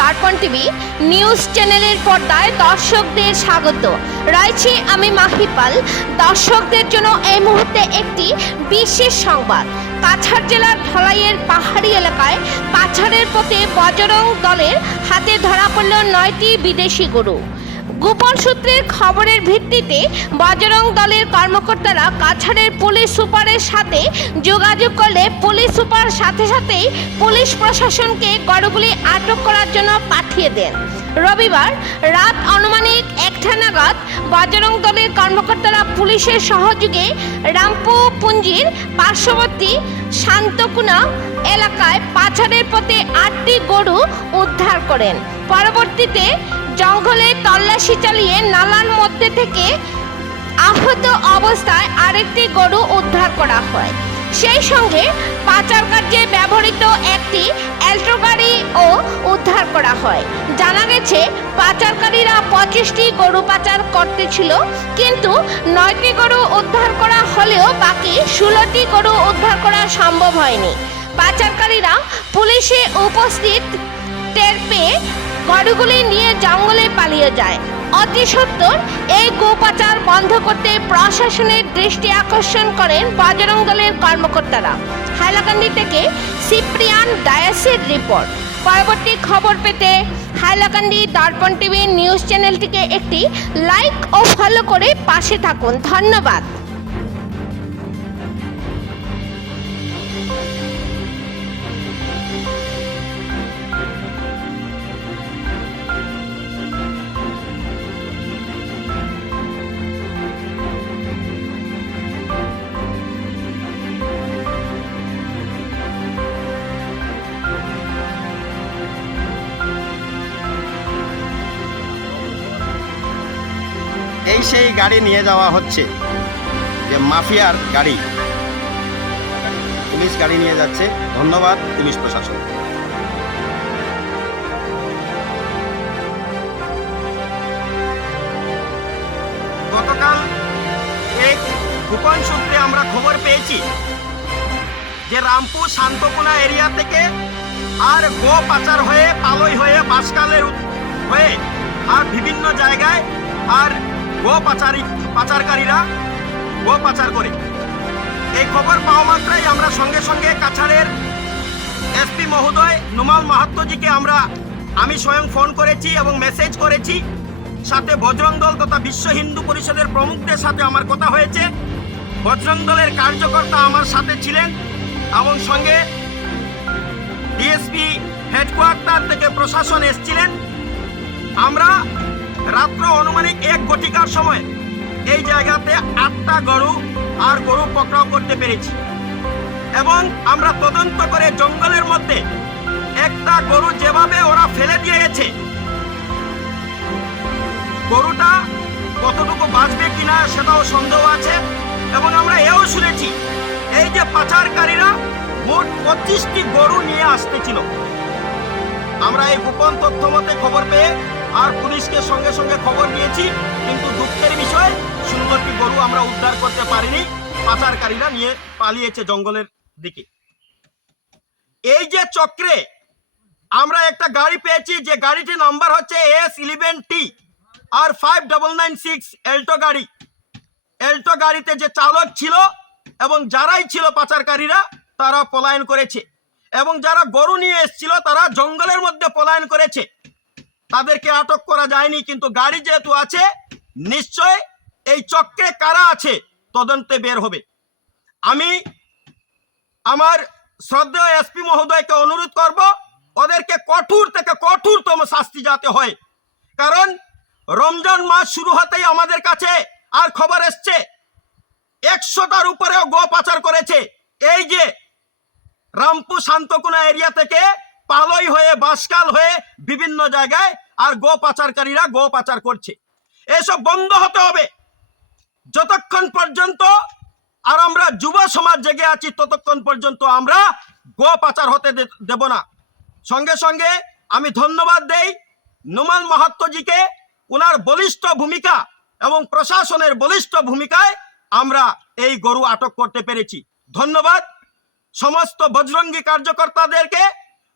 দর্পণ TV news চ্যানেলের পর্দায় দর্শকদের স্বাগত। রয়েছে আমি মাহিপাল। দর্শকদের জন্য এই মুহূর্তে একটি বিশেষ সংবাদ। কাছাড় জেলার ধলাইয়ের পাহাড়ি এলাকায় পাচারের পথে বজরং দলের হাতে ধরা পড়ল 9টি বিদেশি গরু। গোপন সূত্রের খবরের ভিত্তিতে বজরং দলের কর্মকর্তারা কাছাড়ের পুলিশ সুপারের সাথে যোগাযোগ করলে পুলিশ সুপার সাথে সাথেই পুলিশ প্রশাসনকে গরুগুলি আটক করার জন্য পাঠিয়ে দেন। রবিবার রাত আনুমানিক 1টা নাগাদ বজরং দলের কর্মকর্তারা পুলিশের সহযোগে রামপুপুঞ্জির পার্শ্ববর্তী শান্তকুনা এলাকায় পাচারের পথে 8টি গরু উদ্ধার করেন। পরবর্তীতে জঙ্গলে তল্লাশি চালিয়ে নালার মধ্যে থেকে আহত অবস্থায় আরেকটি গরু উদ্ধার করা হয়। সেই সঙ্গে পাচার কার্যে ব্যবহৃত একটি অ্যাল্টো গাড়িও উদ্ধার করা হয়। জানা গেছে পাচারকারীরা 25টি গরু পাচার করতেছিল, কিন্তু 9টি গরু উদ্ধার করা হলেও বাকি 16টি গরু উদ্ধার করা সম্ভব হয়নি। পাচারকারীরা পুলিশে উপস্থিত টের পেয়ে গরুগুলি নিয়ে জঙ্গলে পালিয়ে যায়। অতি সত্বর এই গো পাচার বন্ধ করতে প্রশাসনের দৃষ্টি আকর্ষণ করেন বজরং দলের কর্মকর্তারা। হাইলাকান্দি থেকে সিপ্রিয়ান ডায়াসের রিপোর্ট। পরবর্তী খবর পেতে হাইলাকান্দি দর্পণ টিভি নিউজ চ্যানেলটিকে একটি লাইক ও ফলো করে পাশে থাকুন। ধন্যবাদ। এই সেই গাড়ি নিয়ে যাওয়া হচ্ছে, যে মাফিয়ার গাড়ি, পুলিশ গাড়ি নিয়ে যাচ্ছে। ধন্যবাদ পুলিশ প্রশাসন। গতকাল এক গোপন সূত্রে আমরা খবর পেয়েছি যে রামপুর শান্তকুনা এরিয়া থেকে আর গো পাচার হয়ে পালই হয়ে বাসকালের হয়ে আর বিভিন্ন জায়গায় আর গো পাচারকারীরা গো পাচার করে। এই খবর পাওয়া মাত্রই আমরা সঙ্গে সঙ্গে কাছাড়ের এসপি মহোদয় নুমাল মাহাত্মজিকে আমি স্বয়ং ফোন করেছি এবং মেসেজ করেছি। সাথে বজরং দল তথা বিশ্ব হিন্দু পরিষদের প্রমুখদের সাথে আমার কথা হয়েছে। বজরং দলের কার্যকর্তা আমার সাথে ছিলেন এবং সঙ্গে ডিএসপি হেডকোয়ার্টার থেকে প্রশাসন এসেছিলেন। আমরা রাত্র অনুমানিক 1 ঘটিকার সময় এই জায়গাতে 8টা গরু পকড়াও করতে পেরেছি এবং আমরা তদন্ত করে জঙ্গলের মধ্যে একটা গরু যেভাবে ওরা ফেলে দিয়ে গেছে, গরুটা কতটুকু বাঁচবে কিনা সেটাও সন্দেহ আছে। এবং আমরা এও শুনেছি এই যে পাচারকারীরা মোট 25টি গরু নিয়ে আসতেছিল। আমরা এই গোপন তথ্য মতে খবর পেয়ে আর পুলিশকে সঙ্গে সঙ্গে খবর দিয়েছি, কিন্তু দুঃখের বিষয় 16টি গরু আমরা উদ্ধার করতে পারিনি। পাচারকারীরা নিয়ে পালিয়েছে জঙ্গলের দিকে। এই যে চক্রে আমরা একটা গাড়ি পেয়েছি, যে গাড়িটির নাম্বার হচ্ছে S11T আর 5996 এল্টো গাড়িতে যে চালক ছিল এবং যারাই ছিল পাচারকারীরা তারা পলায়ন করেছে এবং যারা গরু নিয়ে এসেছিল তারা জঙ্গলের মধ্যে পলায়ন করেছে। তাদেরকে আটক করা যায়নি, কিন্তু গাড়ি যেহেতু আছে নিশ্চয় এই চক্রে কারা আছে তদন্তে বের হবে। আমি আমার শ্রদ্ধেয় এসপি মহোদয়কে অনুরোধ করব ওদেরকে কঠোর থেকে কঠোরতম শাস্তি যাতে হয়। কারণ রমজান মাস শুরু হতেই আমাদের কাছে আর খবর এসছে 100টার উপরেও গো পাচার করেছে। এই যে রামপুর শান্তকুনা এরিয়া থেকে পালই হয়ে বাসকাল হয়ে বিভিন্ন জায়গায় আর গো পাচারকারীরা গো পাচার করছে। এসব বন্ধ হতে হবে। যতক্ষণ পর্যন্ত আর আমরা যুব সমাজ জেগে আছি ততক্ষণ পর্যন্ত আমরা গো পাচার হতে দেব না। সঙ্গে সঙ্গে আমি ধন্যবাদ দেই নুমাল মাহাত্মজিকে, ওনার বলিষ্ঠ ভূমিকা এবং প্রশাসনের বলিষ্ঠ ভূমিকায় আমরা এই গরু আটক করতে পেরেছি। ধন্যবাদ সমস্ত বজরঙ্গী কার্যকর্তাদেরকে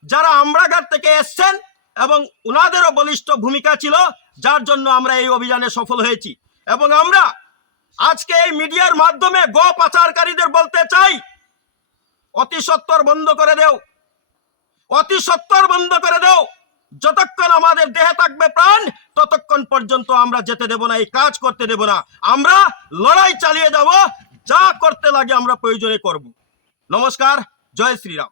যারা আমরাঘাট থেকে এসছেন এবং উনাদেরও বলিষ্ঠ ভূমিকা ছিল, যার জন্য আমরা এই অভিযানে সফল হয়েছি। এবং আমরা আজকে এই মিডিয়ার মাধ্যমে গো পাচারকারীদের বলতে চাই, অতি সত্বর বন্ধ করে দেও, অতি সত্বর বন্ধ করে দেও। যতক্ষণ আমাদের দেহে থাকবে প্রাণ, ততক্ষণ পর্যন্ত আমরা যেতে দেব না, এই কাজ করতে দেব না। আমরা লড়াই চালিয়ে যাব, যা করতে লাগে আমরা প্রয়োজনে করব। নমস্কার, জয় শ্রীরাম।